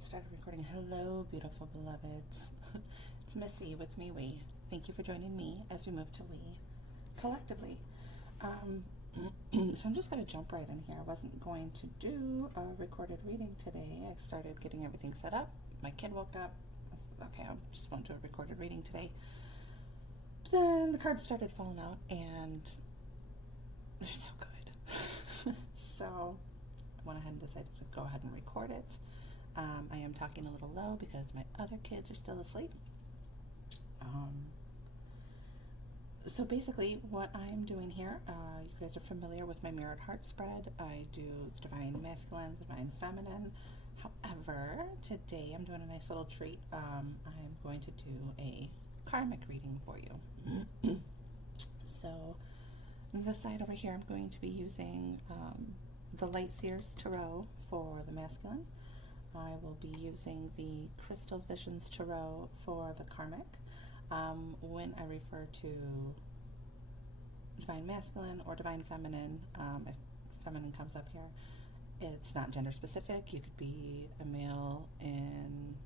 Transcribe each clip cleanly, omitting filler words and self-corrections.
Started recording. Hello, beautiful beloveds. It's Missy with Me We. Thank you for joining me as we move to We collectively. So I'm just going to jump right in here. I wasn't going to do a recorded reading today. I started getting everything set up. My kid woke up. I said, okay, I'm just going to do a recorded reading today. But then the cards started falling out, and they're so good. So I went ahead and decided to go ahead and record it. I am talking a little low because my other kids are still asleep. So basically what I'm doing here, you guys are familiar with my mirrored heart spread. I do the divine masculine, the divine feminine. However, today I'm doing a nice little treat. I'm going to do a karmic reading for you. So this side over here, I'm going to be using the Light Seers Tarot for the masculine. I will be using the Crystal Visions Tarot for the karmic. When I refer to divine masculine or divine feminine, if feminine comes up here, it's not gender specific. You could be a male in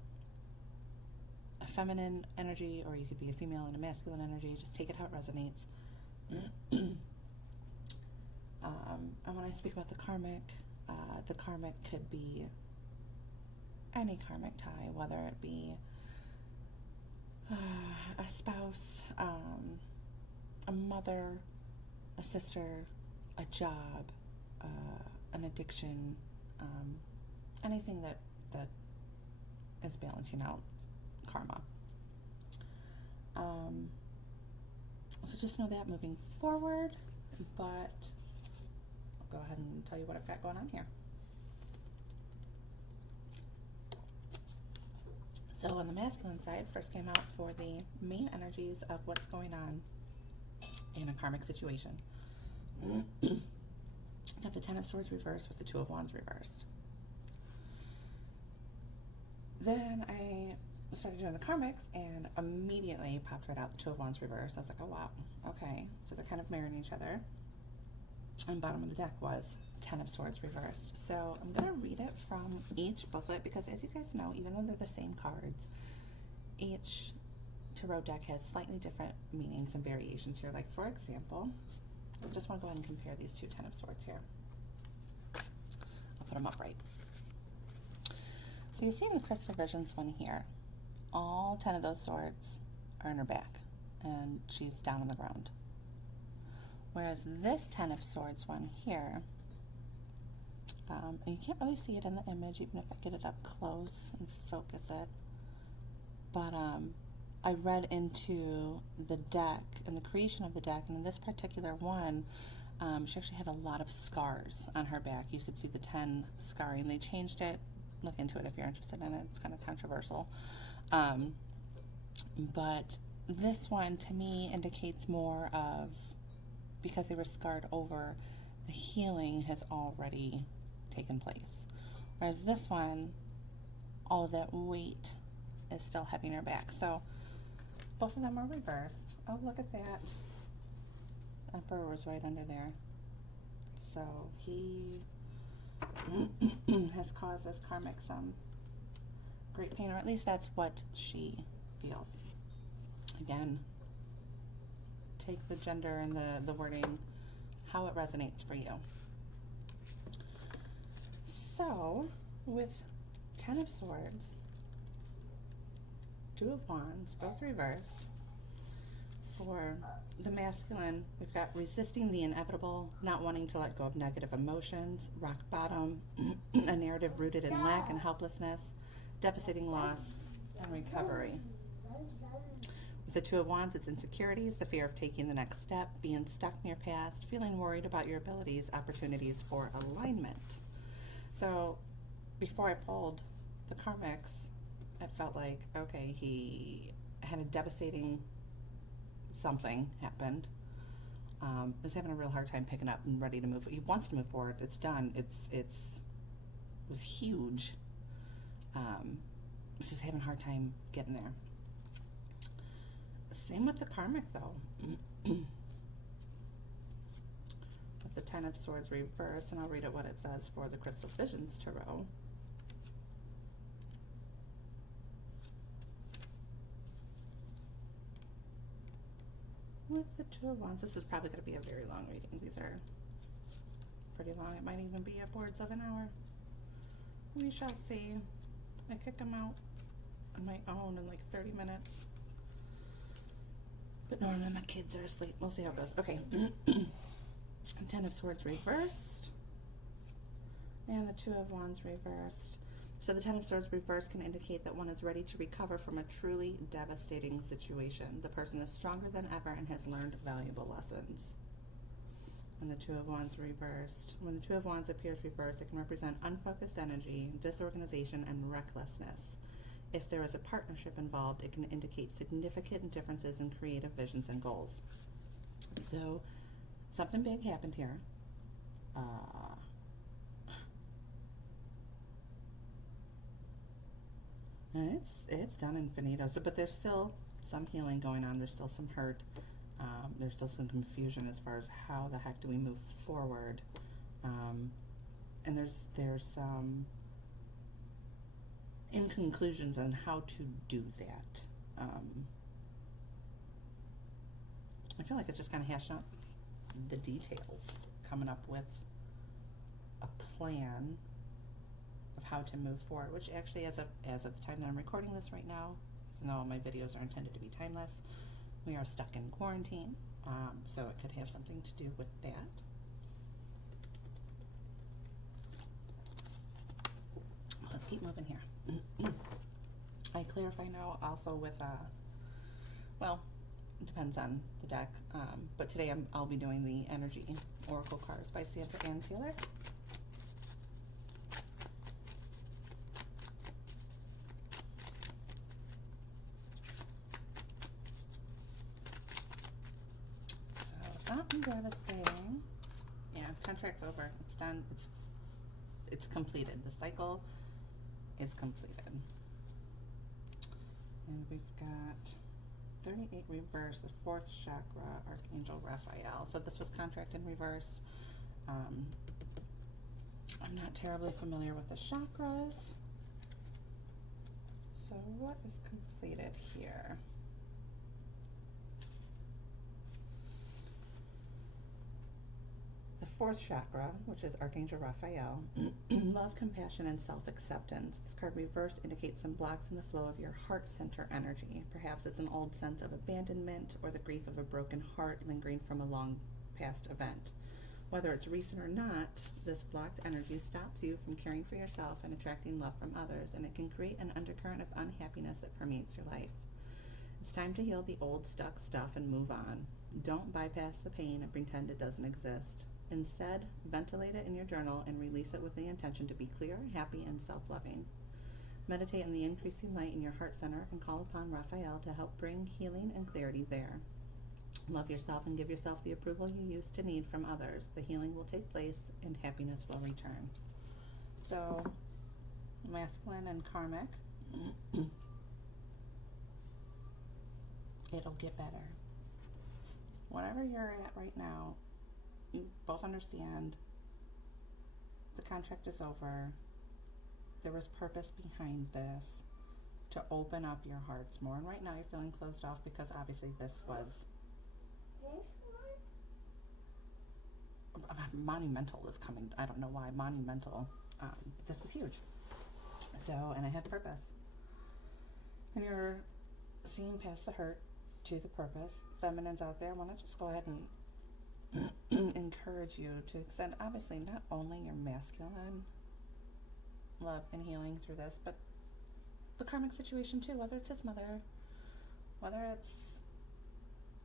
a feminine energy, or you could be a female in a masculine energy. Just take it how it resonates. And when I speak about the karmic could be any karmic tie, whether it be a spouse, a mother, a sister, a job, an addiction, anything that is balancing out karma. So just know that moving forward, but I'll go ahead and tell you what I've got going on here. So on the masculine side, first came out for the main energies of what's going on in a karmic situation. Got the Ten of Swords reversed with the Two of Wands reversed. Then I started doing the karmics, and immediately popped right out the Two of Wands reversed. I was like, oh wow, okay. So they're kind of mirroring each other. And bottom of the deck was Ten of Swords reversed. So I'm going to read it from each booklet because, as you guys know, even though they're the same cards, each tarot deck has slightly different meanings and variations here. Like, for example, I just want to go ahead and compare these two Ten of Swords here. I'll put them upright. So you see in the Crystal Visions one here, all 10 of those swords are in her back, and she's down on the ground. Whereas this Ten of Swords one here, and you can't really see it in the image, even if I get it up close and focus it, but I read into the deck and the creation of the deck, and in this particular one, she actually had a lot of scars on her back. You could see the 10 scarring. They changed it. Look into it if you're interested in it. It's kind of controversial. But this one, to me, indicates more of, because they were scarred over, the healing has already taken place. Whereas this one, all of that weight is still heavy in her back. So both of them are reversed. Oh, look at that. Emperor was right under there. So he has caused this karmic some great pain, or at least that's what she feels. Again, take the gender and the wording how it resonates for you. So with Ten of Swords, Two of Wands, both reversed. For the masculine, we've got resisting the inevitable, not wanting to let go of negative emotions, rock bottom, a narrative rooted in lack and helplessness, devastating loss, and recovery. With the Two of Wands, it's insecurities, the fear of taking the next step, being stuck in your past, feeling worried about your abilities, opportunities for alignment. So before I pulled the karmics, it felt like, okay, he had a devastating something happened. Was having a real hard time picking up and ready to move. He wants to move forward. It's done. It was huge. It's just having a hard time getting there. Same with the karmic, though. With the Ten of Swords reverse, and I'll read it what it says for the Crystal Visions Tarot. with the Two of Wands. This is probably going to be a very long reading. These are pretty long. It might even be upwards of an hour. We shall see. I kick them out on my own in like 30 minutes. But normally my kids are asleep. We'll see how it goes. Okay. Ten of Swords reversed. And the Two of Wands reversed. So the Ten of Swords reversed can indicate that one is ready to recover from a truly devastating situation. The person is stronger than ever and has learned valuable lessons. And the Two of Wands reversed. When the Two of Wands appears reversed, it can represent unfocused energy, disorganization, and recklessness. If there is a partnership involved, it can indicate significant differences in creative visions and goals. So something big happened here. And it's done and finito. So, but there's still some healing going on. There's still some hurt. There's still some confusion as far as how the heck do we move forward. And there's some inconclusions on how to do that. I feel like it's just kind of hashing out the details, coming up with a plan of how to move forward, which actually as of the time that I'm recording this right now, even though all my videos are intended to be timeless, we are stuck in quarantine, so it could have something to do with that. Let's keep moving here. I clarify now also with, well, it depends on the deck, but today I'll be doing the Energy Oracle cards by Sandra Ann Taylor. So something devastating. Yeah, contract's over. It's done. It's completed. The cycle is completed. And we've got 38 reverse, the fourth chakra, Archangel Raphael. So this was contract in reverse. I'm not terribly familiar with the chakras. So what is completed here? The fourth chakra, which is Archangel Raphael, love, compassion, and self-acceptance. This card reverse indicates some blocks in the flow of your heart center energy. Perhaps it's an old sense of abandonment or the grief of a broken heart lingering from a long past event. Whether it's recent or not, this blocked energy stops you from caring for yourself and attracting love from others, and it can create an undercurrent of unhappiness that permeates your life. It's time to heal the old stuck stuff and move on. Don't bypass the pain and pretend it doesn't exist. Instead, ventilate it in your journal and release it with the intention to be clear, happy, and self-loving. Meditate on the increasing light in your heart center and call upon Raphael to help bring healing and clarity there. Love yourself and give yourself the approval you used to need from others. The healing will take place and happiness will return. So, masculine and karmic. It'll get better. Whatever you're at right now, you both understand the contract is over. There was purpose behind this to open up your hearts more. And right now you're feeling closed off because obviously this was monumental is coming. I don't know why. Monumental. This was huge. So, and I had purpose. And you're seeing past the hurt to the purpose. Feminines out there, I want to just go ahead and encourage you to extend, obviously, not only your masculine love and healing through this, but the karmic situation too, whether it's his mother, whether it's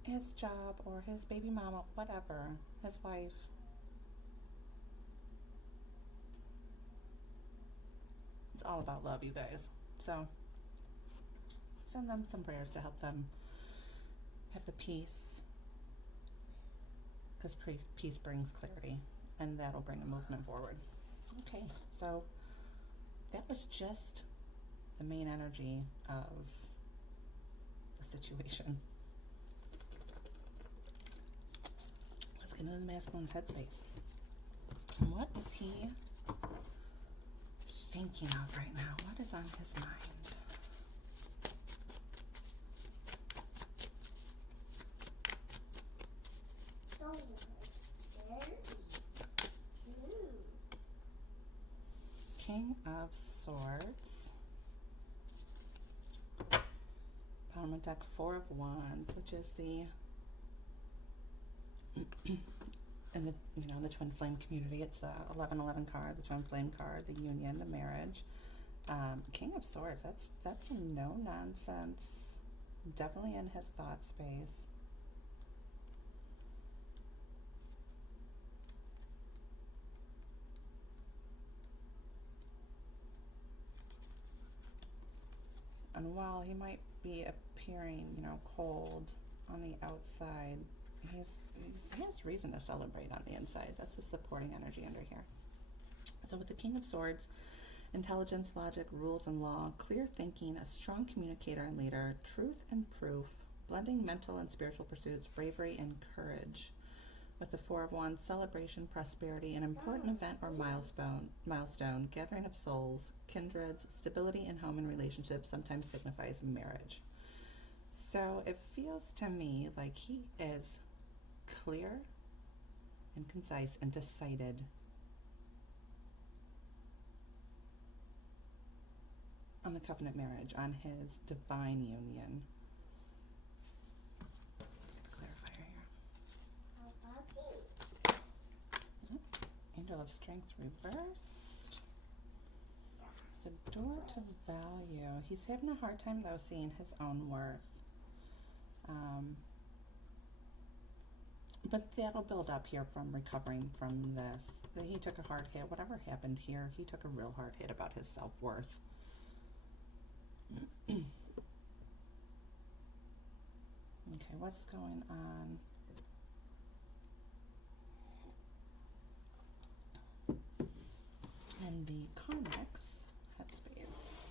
his job or his baby mama, whatever, his wife. It's all about love, you guys. So send them some prayers to help them have the peace, because peace brings clarity, and that'll bring a movement forward. Okay, so that was just the main energy of the situation. Let's get into the masculine's headspace. What is he thinking of right now? What is on his mind? of Swords. Bottom of deck, Four of Wands, which is the in the the twin flame community, it's the 1111 card, the twin flame card, the union, the marriage. King of Swords, that's a no nonsense, definitely in his thought space. And while he might be appearing, cold on the outside, he has reason to celebrate on the inside. That's the supporting energy under here. So with the King of Swords, intelligence, logic, rules and law, clear thinking, a strong communicator and leader, truth and proof, blending mental and spiritual pursuits, bravery and courage. With the Four of Wands, celebration, prosperity, an important event or milestone, gathering of souls, kindreds, stability in home and relationships sometimes signifies marriage. So it feels to me like he is clear and concise and decided on the covenant marriage, on his divine union. Angel of Strength reversed. The door to value. He's having a hard time though seeing his own worth. But that'll build up here from recovering from this. He took a hard hit. Whatever happened here, he took a real hard hit about his self-worth. Okay, what's going on? And the Karmic's headspace.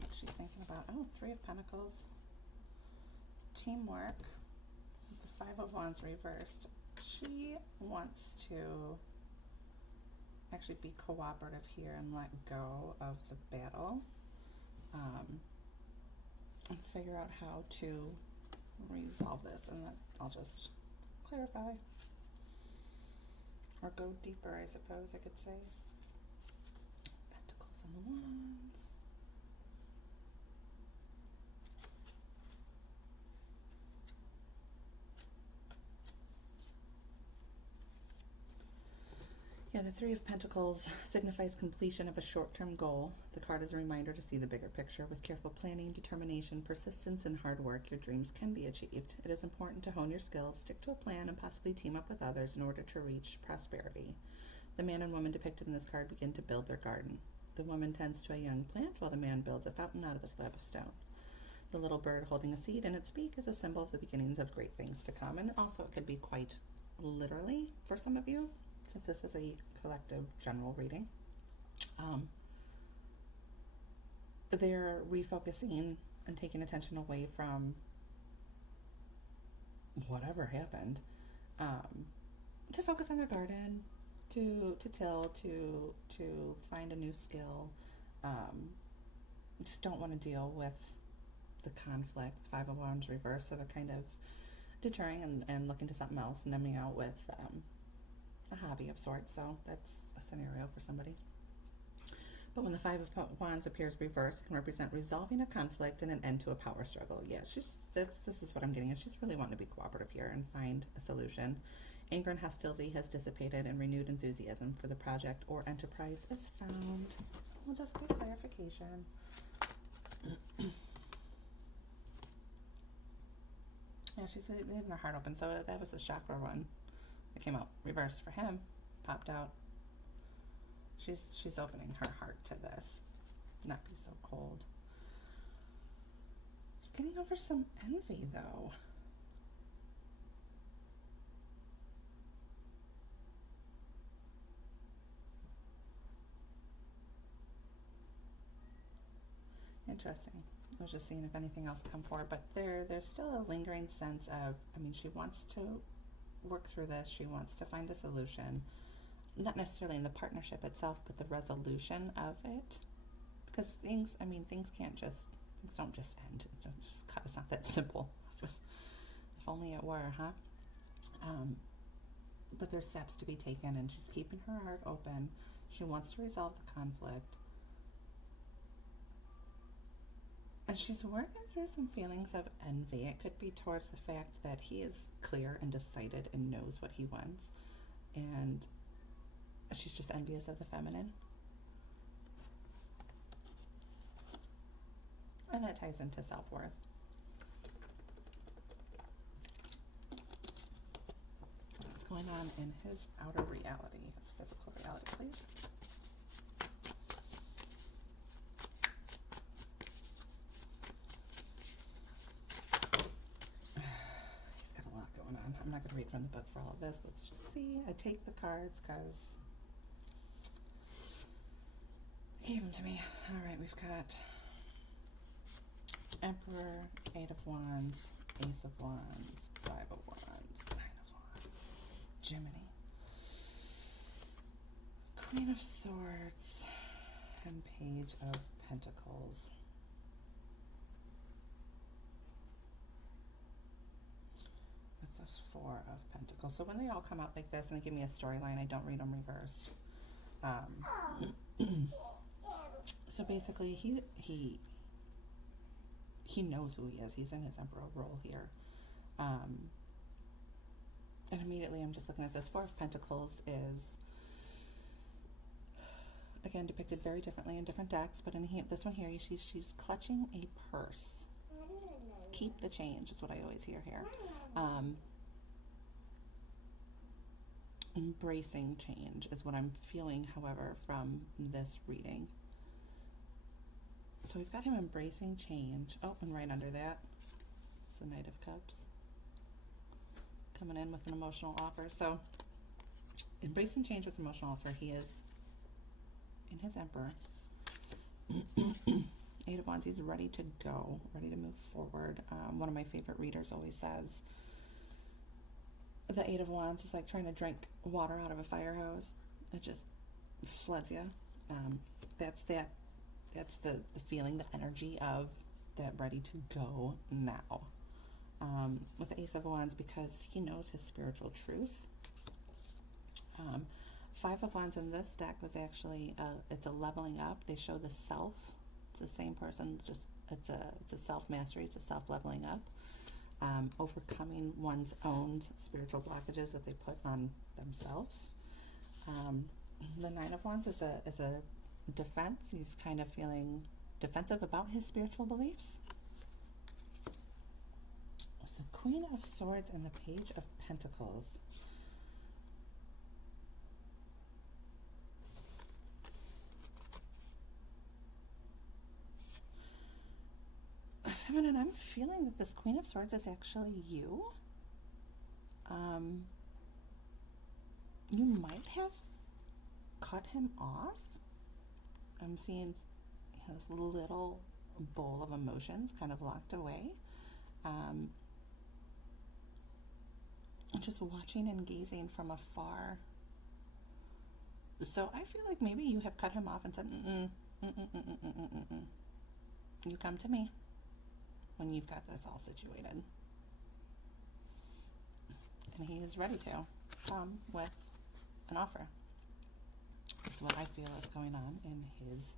What's she thinking about? Oh, Three of Pentacles. Teamwork. The Five of Wands reversed. She wants to actually be cooperative here and let go of the battle. And figure out how to resolve this. And then I'll just clarify. Or go deeper, I suppose I could say. Pentacles and Wands. Yeah, the Three of Pentacles signifies completion of a short-term goal. The card is a reminder to see the bigger picture. With careful planning, determination, persistence, and hard work, your dreams can be achieved. It is important to hone your skills, stick to a plan, and possibly team up with others in order to reach prosperity. The man and woman depicted in this card begin to build their garden. The woman tends to a young plant while the man builds a fountain out of a slab of stone. The little bird holding a seed in its beak is a symbol of the beginnings of great things to come. And also it could be quite literally for some of you, since this is a collective general reading. They're refocusing and taking attention away from whatever happened, to focus on their garden, to till, to find a new skill. Just don't want to deal with the conflict. Five of Wands reversed, so they're kind of deterring and looking to something else, numbing out with a hobby of sorts. So that's a scenario for somebody. But when the Five of Wands appears reversed, it can represent resolving a conflict and an end to a power struggle. Yeah, this is what I'm getting. Is she's really wanting to be cooperative here and find a solution. Anger and hostility has dissipated and renewed enthusiasm for the project or enterprise is found. We'll just get clarification. Yeah, she's leaving her heart open. So that was the chakra one that came out reversed for him. Popped out. She's opening her heart to this. Not be so cold. She's getting over some envy though. Interesting. I was just seeing if anything else come forward, but there's still a lingering sense of, I mean, she wants to work through this. She wants to find a solution. Not necessarily in the partnership itself, but the resolution of it. Because things don't just end. It's not that simple. If only it were, huh? But there's steps to be taken, and she's keeping her heart open. She wants to resolve the conflict. And she's working through some feelings of envy. It could be towards the fact that he is clear and decided and knows what he wants. And she's just envious of the feminine. And that ties into self-worth. What's going on in his outer reality, his physical reality, please? I'm not going to read from the book for all of this. Let's just see. I take the cards because they gave them to me. All right, we've got Emperor, 8 of Wands, Ace of Wands, 5 of Wands, 9 of Wands, Gemini, Queen of Swords, and Page of Pentacles. The 4 of Pentacles. So when they all come out like this and they give me a storyline, I don't read them reversed. So basically, he knows who he is. He's in his Emperor role here. And immediately I'm just looking at this 4 of Pentacles is, again, depicted very differently in different decks, but in here, this one here, she's clutching a purse. Keep the change is what I always hear here. Embracing change is what I'm feeling, however, from this reading. So we've got him embracing change. Oh, and right under that is the Knight of Cups coming in with an emotional offer. So embracing change with emotional offer. He is in his Emperor. 8 of Wands. He's ready to go, ready to move forward. One of my favorite readers always says the 8 of Wands is like trying to drink water out of a fire hose. It just floods you. That's the feeling, the energy of that ready to go now. With the Ace of Wands, because he knows his spiritual truth. 5 of Wands in this deck was actually it's a leveling up. They show the self. It's the same person, just it's a self-mastery, it's a self-leveling up. Overcoming one's own spiritual blockages that they put on themselves. The 9 of Wands is a defense. He's kind of feeling defensive about his spiritual beliefs. With the Queen of Swords and the Page of Pentacles. Feminine, I'm feeling that this Queen of Swords is actually you. You might have cut him off. I'm seeing his little bowl of emotions kind of locked away. Just watching and gazing from afar. So I feel like maybe you have cut him off and said, you come to me when you've got this all situated. And he is ready to come with an offer. That's what I feel is going on in his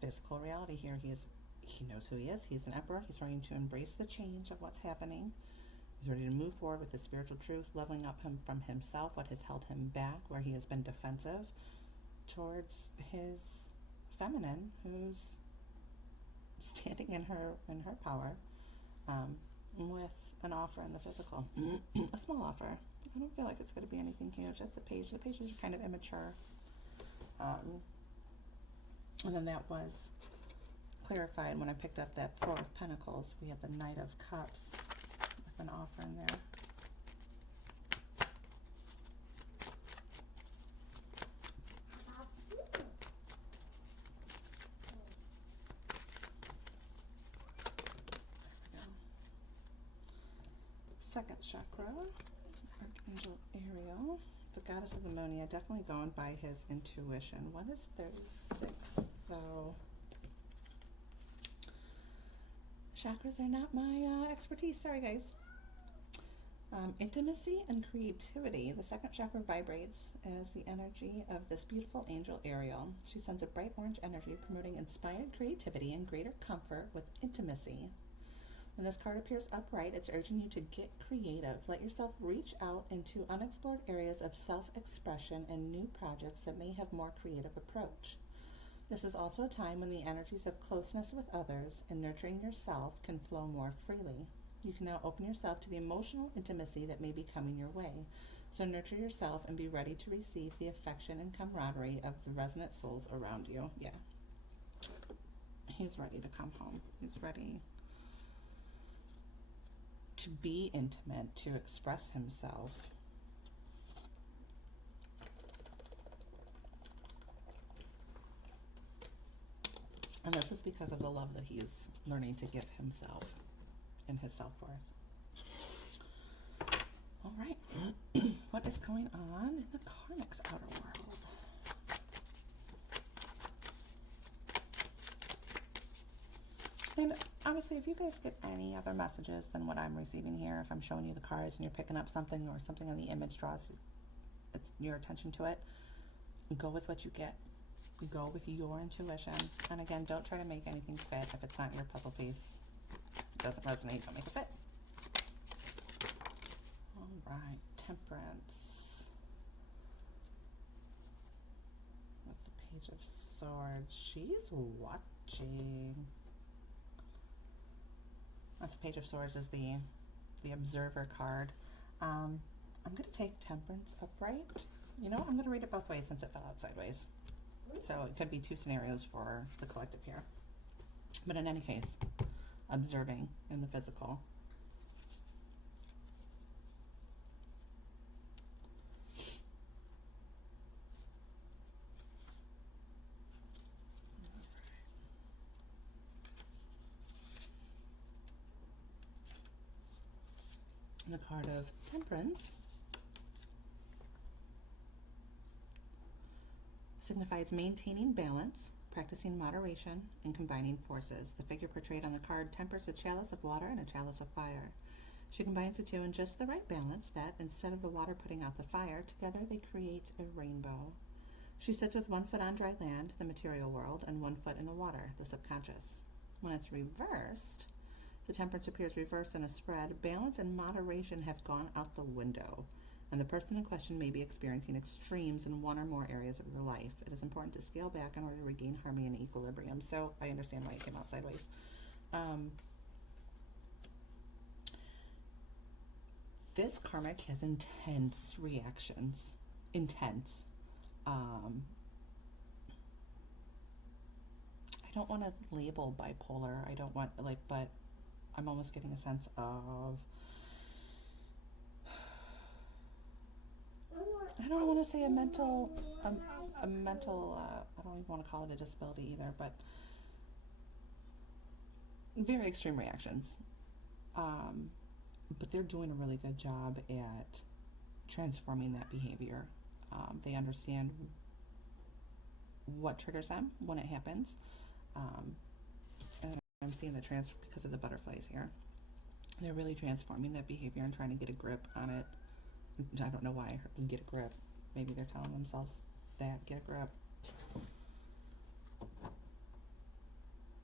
physical reality here. He knows who he is. He's an Emperor. He's ready to embrace the change of what's happening. He's ready to move forward with his spiritual truth, leveling up him from himself, what has held him back, where he has been defensive, towards his feminine, who's standing in her power, with an offer in the physical. A small offer. I don't feel like it's going to be anything huge. That's the page. The pages are kind of immature. And then that was clarified when I picked up that 4 of Pentacles. We have the Knight of Cups with an offer in there. Second chakra, Archangel Ariel, the goddess of the Monia, definitely going by his intuition. What is 36? So, chakras are not my expertise. Sorry, guys. Intimacy and creativity. The second chakra vibrates as the energy of this beautiful angel Ariel. She sends a bright orange energy promoting inspired creativity and greater comfort with intimacy. When this card appears upright, it's urging you to get creative. Let yourself reach out into unexplored areas of self-expression and new projects that may have more creative approach. This is also a time when the energies of closeness with others and nurturing yourself can flow more freely. You can now open yourself to the emotional intimacy that may be coming your way. So nurture yourself and be ready to receive the affection and camaraderie of the resonant souls around you. Yeah. He's ready to come home. He's ready to be intimate, to express himself. And this is because of the love that he's learning to give himself and his self-worth. All right. What is going on in the Karmic's outer world? And obviously, if you guys get any other messages than what I'm receiving here, if I'm showing you the cards and you're picking up something or something on the image draws your attention to it, go with what you get. Go with your intuition. And again, don't try to make anything fit. If it's not your puzzle piece, it doesn't resonate, don't make it fit. All right, Temperance. With the Page of Swords, she's watching. That's Page of Swords is the Observer card. I'm going to take Temperance upright. You know, I'm going to read it both ways since it fell out sideways. So it could be two scenarios for the collective here. But in any case, observing in the physical. The card of Temperance signifies maintaining balance, practicing moderation, and combining forces. The figure portrayed on the card tempers a chalice of water and a chalice of fire. She combines the two in just the right balance that, instead of the water putting out the fire, together they create a rainbow. She sits with one foot on dry land, the material world, and one foot in the water, the subconscious. When it's reversed, the Temperance appears reversed in a spread. Balance and moderation have gone out the window, and the person in question may be experiencing extremes in one or more areas of your life. It is important to scale back in order to regain harmony and equilibrium. So I understand why it came out sideways. This Karmic has intense reactions. Intense. I don't want to label bipolar. I don't want, but I'm almost getting a sense of, I don't want to say a mental, I don't even want to call it a disability either, but very extreme reactions. But they're doing a really good job at transforming that behavior. They understand what triggers them when it happens. And I'm seeing the because of the butterflies here. They're really transforming that behavior and trying to get a grip on it. I don't know why I heard get a grip. Maybe they're telling themselves that, get a grip.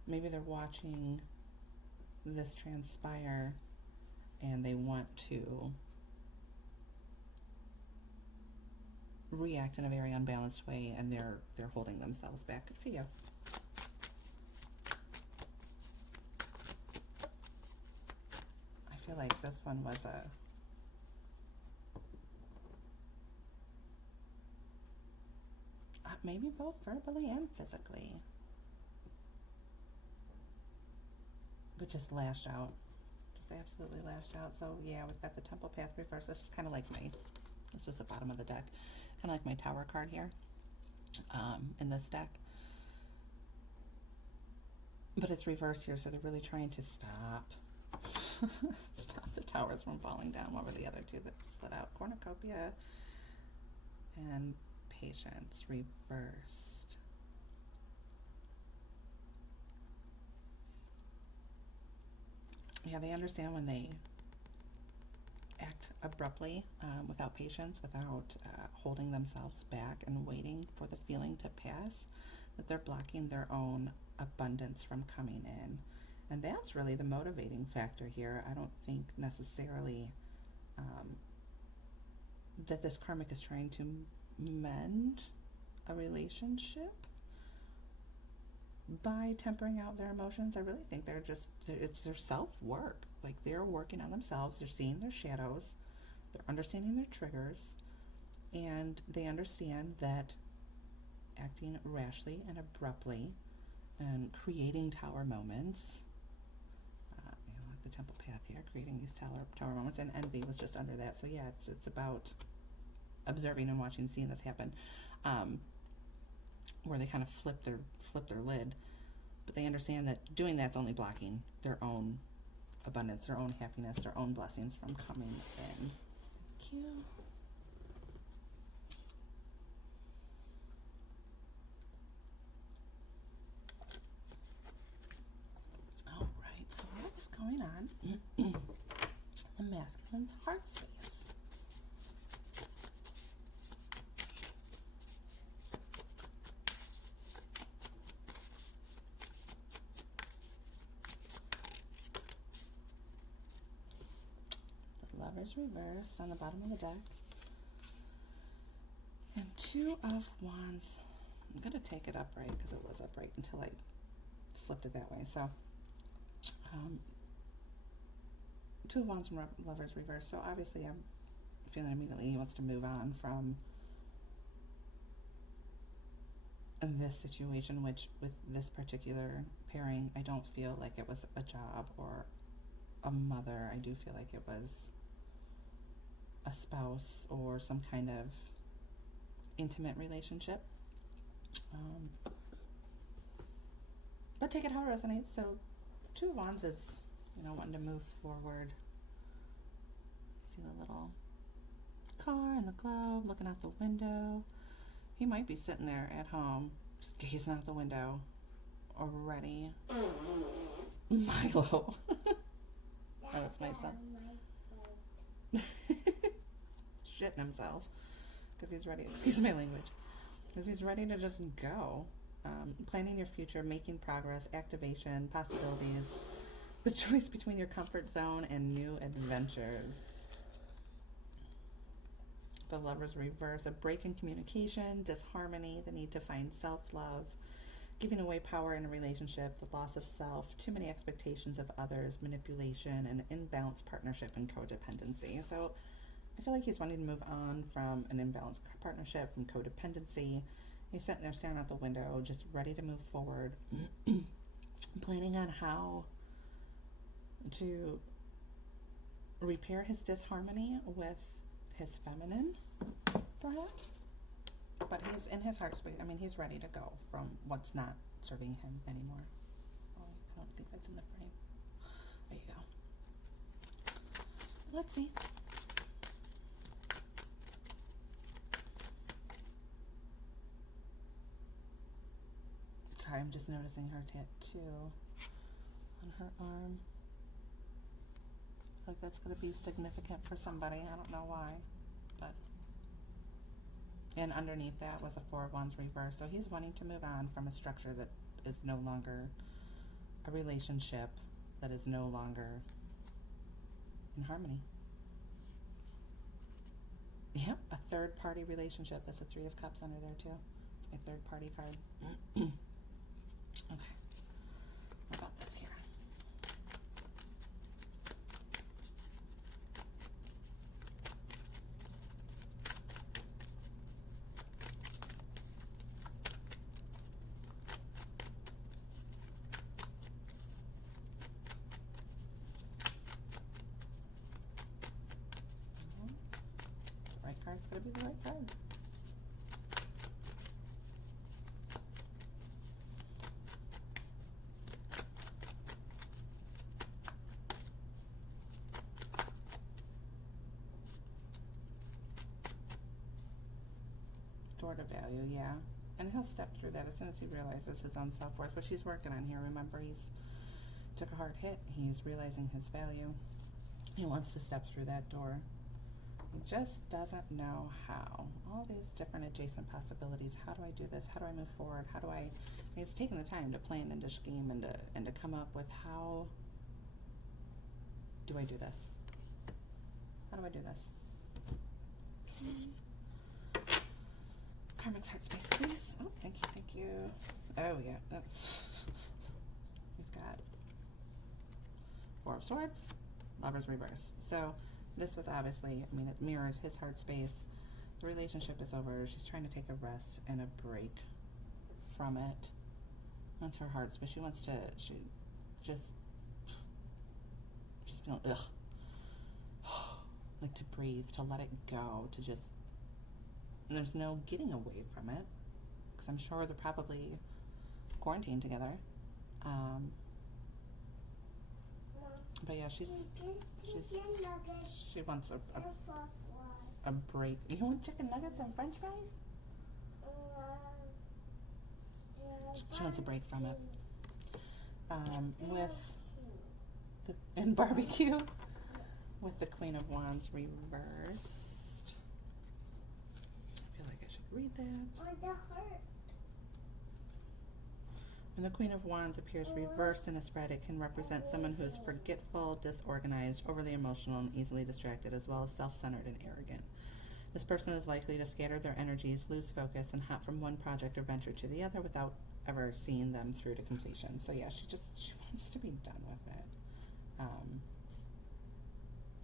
Maybe they're watching this transpire and they want to react in a very unbalanced way, and they're holding themselves back. Good for you. I feel like this one was maybe both verbally and physically, but just lashed out. Just absolutely lashed out. So yeah, we've got the Temple Path reverse. This is kind of like this was the bottom of the deck. Kind of like my Tower card here in this deck. But it's reversed here, so they're really trying to stop the towers from falling down. What were the other two that slid out? Cornucopia and Patience reversed. Yeah, they understand when they act abruptly, without patience, without holding themselves back and waiting for the feeling to pass, that they're blocking their own abundance from coming in. And that's really the motivating factor here. I don't think necessarily that this karmic is trying to mend a relationship by tempering out their emotions. I really think it's their self-work. Like, they're working on themselves, they're seeing their shadows, they're understanding their triggers, and they understand that acting rashly and abruptly and creating tower moments, like the temple path here, creating these tower moments, and envy was just under that. So yeah, it's about observing and watching, seeing this happen, where they kind of flip their lid, but they understand that doing that's only blocking their own abundance, their own happiness, their own blessings from coming in. Thank you. All right, so what is going on in the masculine's heart space? Lovers reversed on the bottom of the deck, and Two of Wands. I'm going to take it upright because it was upright until I flipped it that way. So Two of Wands and Lovers reversed. So obviously I'm feeling immediately he wants to move on from this situation, which with this particular pairing, I don't feel like it was a job or a mother. I do feel like it was a spouse or some kind of intimate relationship. But take it how it resonates. So Two of Wands is, wanting to move forward. See the little car and the globe, looking out the window. He might be sitting there at home, just gazing out the window, already. Milo. That was my son. Shitting himself because he's ready. Excuse my language. Because he's ready to just go. Planning your future, making progress, activation, possibilities. The choice between your comfort zone and new adventures. The Lovers reverse, a break in communication, disharmony, the need to find self-love, giving away power in a relationship, the loss of self, too many expectations of others, manipulation, and imbalanced partnership and codependency. So I feel like he's wanting to move on from an imbalanced partnership, from codependency. He's sitting there staring out the window, just ready to move forward, planning on how to repair his disharmony with his feminine, perhaps. But he's in his heart space. I mean, he's ready to go from what's not serving him anymore. Oh, I don't think that's in the frame. There you go. Let's see. Sorry, I'm just noticing her tattoo on her arm. Looks like that's going to be significant for somebody. I don't know why, but. And underneath that was a Four of Wands reverse. So he's wanting to move on from a structure that is no longer a relationship, that is no longer in harmony. Yep, a third party relationship. That's a Three of Cups under there too. It's my third party card. Okay. What about this here? The right card's going to be the right card. Sort of value, yeah. And he'll step through that as soon as he realizes his own self-worth, which he's working on here. Remember, he's took a hard hit. He's realizing his value. He wants to step through that door. He just doesn't know how. All these different adjacent possibilities. How do I do this? How do I move forward? How do I... He's taking the time to plan and to scheme and to come up with how do I do this? How do I do this? Okay. Karmic's heart space, please. Oh, thank you, thank you. Oh, yeah. We've got Four of Swords, Lovers reversed. So this was obviously, I mean, it mirrors his heart space. The relationship is over. She's trying to take a rest and a break from it. That's her heart space. She wants to, she just feeling, ugh. Like to breathe, to let it go, to just, there's no getting away from it. Because I'm sure they're probably quarantined together. But yeah, she wants a break. You want chicken nuggets and french fries? She wants a break from it. And barbecue with the Queen of Wands reversed. I feel like I should read that. When the Queen of Wands appears reversed in a spread, it can represent someone who is forgetful, disorganized, overly emotional, and easily distracted, as well as self-centered and arrogant. This person is likely to scatter their energies, lose focus, and hop from one project or venture to the other without ever seeing them through to completion. So yeah, she wants to be done with it.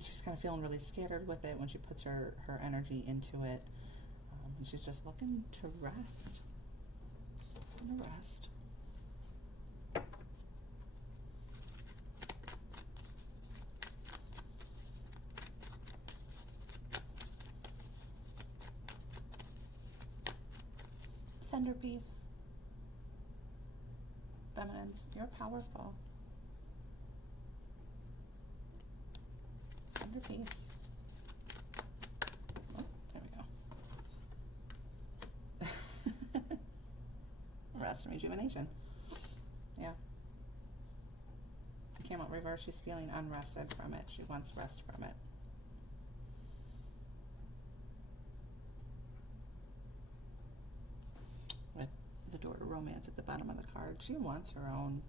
She's kind of feeling really scattered with it when she puts her energy into it. And she's just looking to rest. Just looking to rest. Centerpiece. Feminines, you're powerful. Centerpiece. Oh, there we go. Rest and rejuvenation. Yeah. The Camel reverse, she's feeling unrested from it. She wants rest from it. With the door to romance at the bottom of the card, she wants her own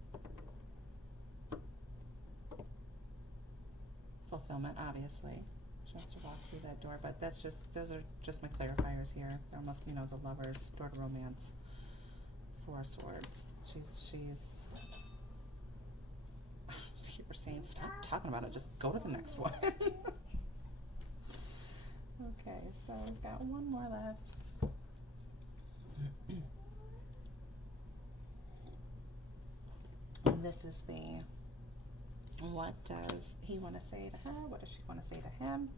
fulfillment, obviously. She wants to walk through that door, but those are just my clarifiers here. They're almost, the lovers, door to romance, Four Swords. She's we're saying stop talking about it, just go to the next one. Okay, so we've got one more left. And this is the, what does he want to say to her? What does she want to say to him?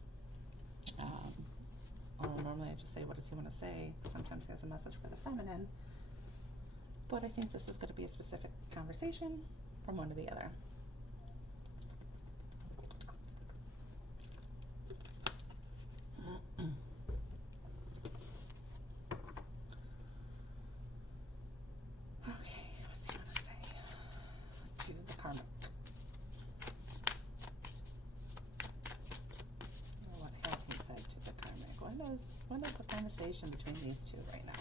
Normally I just say, what does he want to say? Sometimes he has a message for the feminine. But I think this is going to be a specific conversation from one to the other. Okay, what's he want to say to the Karmic? What has he said to the Karmic? What is the conversation between these two right now?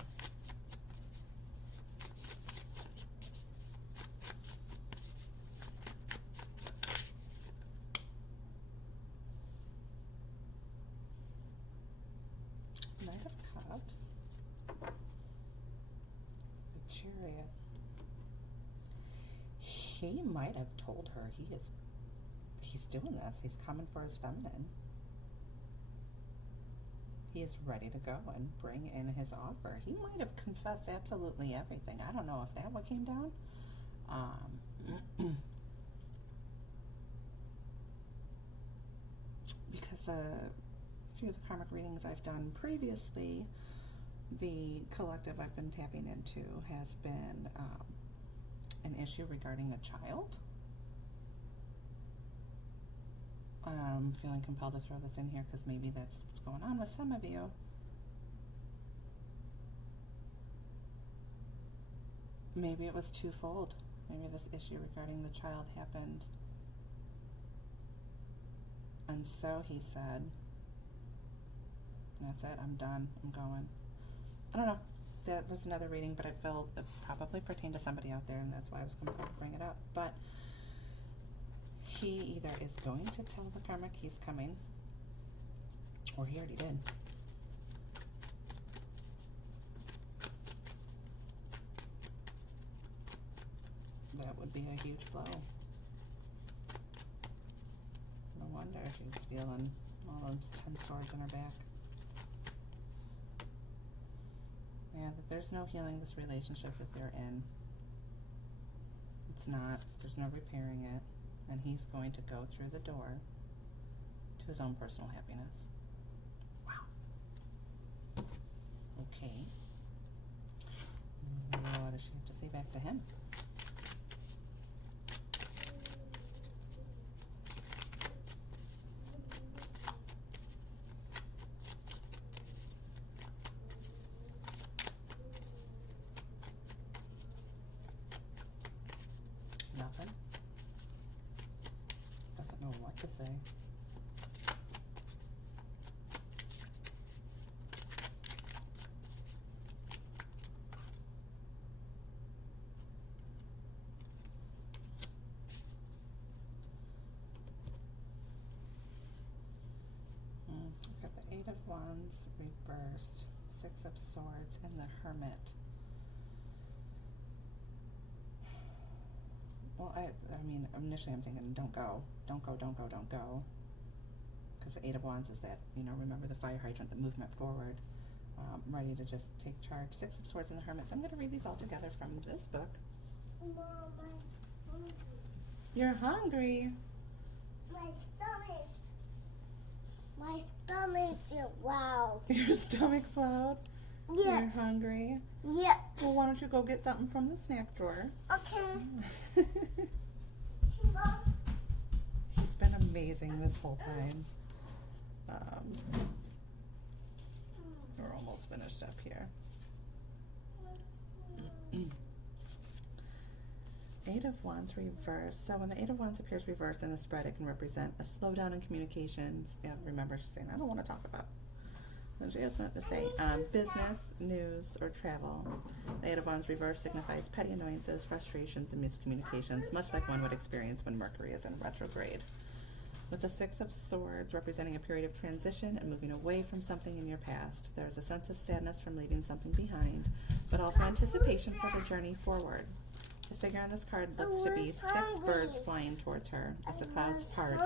Knight of Cups. The Chariot. He might have told her he's doing this. He's coming for his feminine. He is ready to go and bring in his offer. He might have confessed absolutely everything. I don't know if that what came down. Because a few of the karmic readings I've done previously, the collective I've been tapping into has been an issue regarding a child. I'm feeling compelled to throw this in here because maybe that's what's going on with some of you. Maybe it was twofold. Maybe this issue regarding the child happened And so he said, that's it, I'm done, I'm going. I don't know. That was another reading, but I felt it probably pertained to somebody out there, and that's why I was compelled to bring it up. But he either is going to tell the karmic he's coming, or he already did. That would be a huge blow. No wonder she's feeling all those 10 swords in her back. Yeah, that there's no healing this relationship that they're in. It's not. There's no repairing it. And he's going to go through the door to his own personal happiness. Wow. Okay. What does she have to say back to him? Nothing. Doesn't know what to say. We've got the 8 of Wands reversed, 6 of Swords, and the Hermit. Well, I mean, initially I'm thinking, don't go, don't go, don't go, don't go. Because the 8 of Wands is that, you know, remember the fire hydrant, the movement forward, ready to just take charge. 6 of Swords and the Hermit. So I'm going to read these all together from this book. Mom, I'm hungry. You're hungry? My stomach is loud. Your stomach's loud? Yes. You're hungry? Yes. Well, why don't you go get something from the snack drawer? Okay. He's been amazing this whole time. We're almost finished up here. 8 of Wands reversed. So when the 8 of Wands appears reversed in a spread, it can represent a slowdown in communications. Yeah, remember she's saying, I don't want to talk about it. And she has nothing to say. Business, news, or travel. The 8 of Wands reversed signifies petty annoyances, frustrations, and miscommunications, much like one would experience when Mercury is in retrograde. With the 6 of Swords representing a period of transition and moving away from something in your past. There is a sense of sadness from leaving something behind, but also anticipation for the journey forward. The figure on this card looks to be 6 birds flying towards her as the clouds part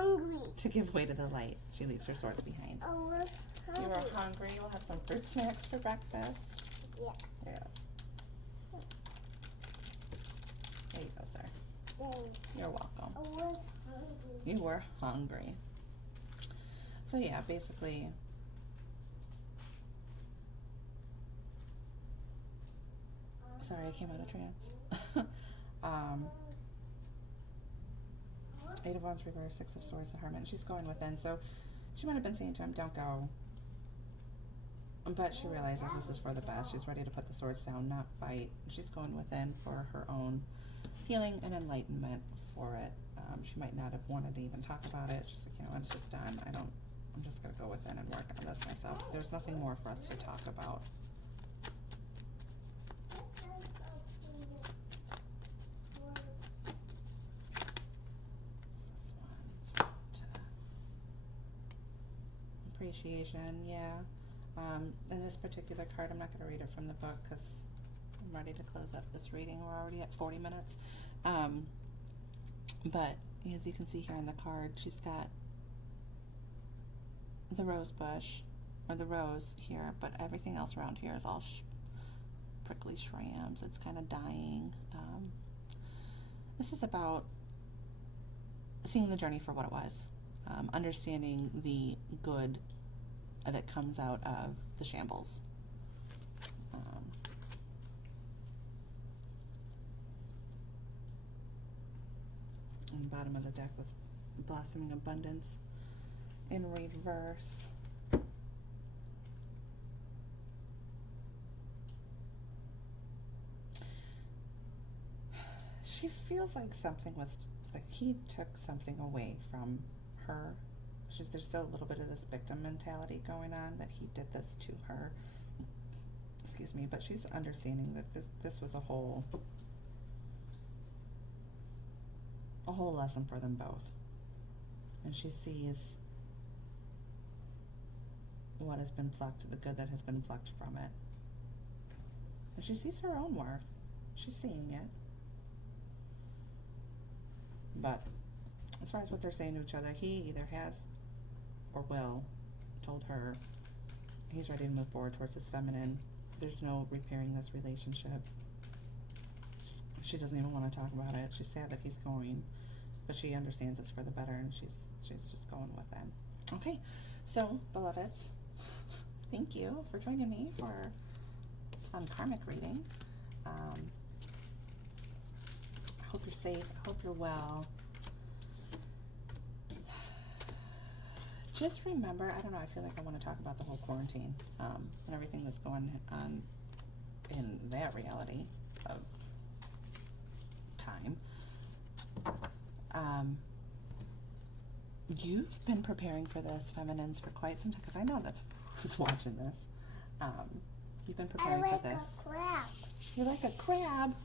to give way to the light. She leaves her swords behind. I was hungry. You are hungry. We'll have some fruit snacks for breakfast. Yes. Yeah. There you go, sir. Thanks. You're welcome. I was hungry. You were hungry. So yeah, basically, sorry, I came out of trance. 8 of Wands reverse, 6 of Swords, the Hermit. And she's going within, so she might have been saying to him, don't go. But she realizes this is for the best. She's ready to put the swords down, not fight. She's going within for her own healing and enlightenment for it. She might not have wanted to even talk about it. She's like, you know, it's just done. I'm just going to go within and work on this myself. There's nothing more for us to talk about. Appreciation, yeah. In this particular card, I'm not going to read it from the book because I'm ready to close up this reading. We're already at 40 minutes. But as you can see here on the card, she's got the rose bush, or the rose here, but everything else around here is all prickly shrams. It's kind of dying. This is about seeing the journey for what it was. Understanding the good that comes out of the shambles. On the bottom of the deck was blossoming abundance in reverse. She feels like something was, like he took something away from her. there's still a little bit of this victim mentality going on, that he did this to her. Excuse me, but she's understanding that this was a whole lesson for them both. And she sees what has been plucked, the good that has been plucked from it. And she sees her own worth. She's seeing it. But as far as what they're saying to each other, he either has or will told her he's ready to move forward towards his feminine. There's no repairing this relationship. She doesn't even want to talk about it. She's sad that he's going, but she understands it's for the better, and she's just going with it. Okay, so beloveds, thank you for joining me for this fun karmic reading. I hope you're safe. I hope you're well. Just remember, I don't know, I feel like I want to talk about the whole quarantine and everything that's going on in that reality of time. You've been preparing for this, feminines, for quite some time, because I know that's who's watching this. You've been preparing for this. A crab. You're like a crab.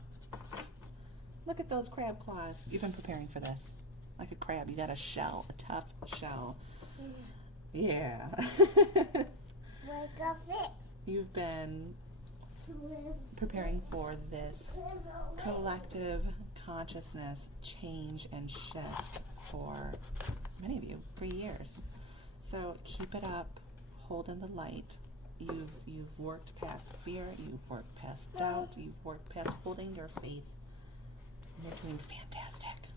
Look at those crab claws. You've been preparing for this. Like a crab. You got a shell, a tough shell. Yeah. Like a fish. You've been preparing for this collective consciousness change and shift for many of you for years. So keep it up. Hold in the light. You've worked past fear. You've worked past doubt. You've worked past holding your faith. You're doing fantastic.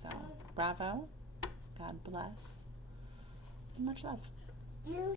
So bravo. God bless. And much love. You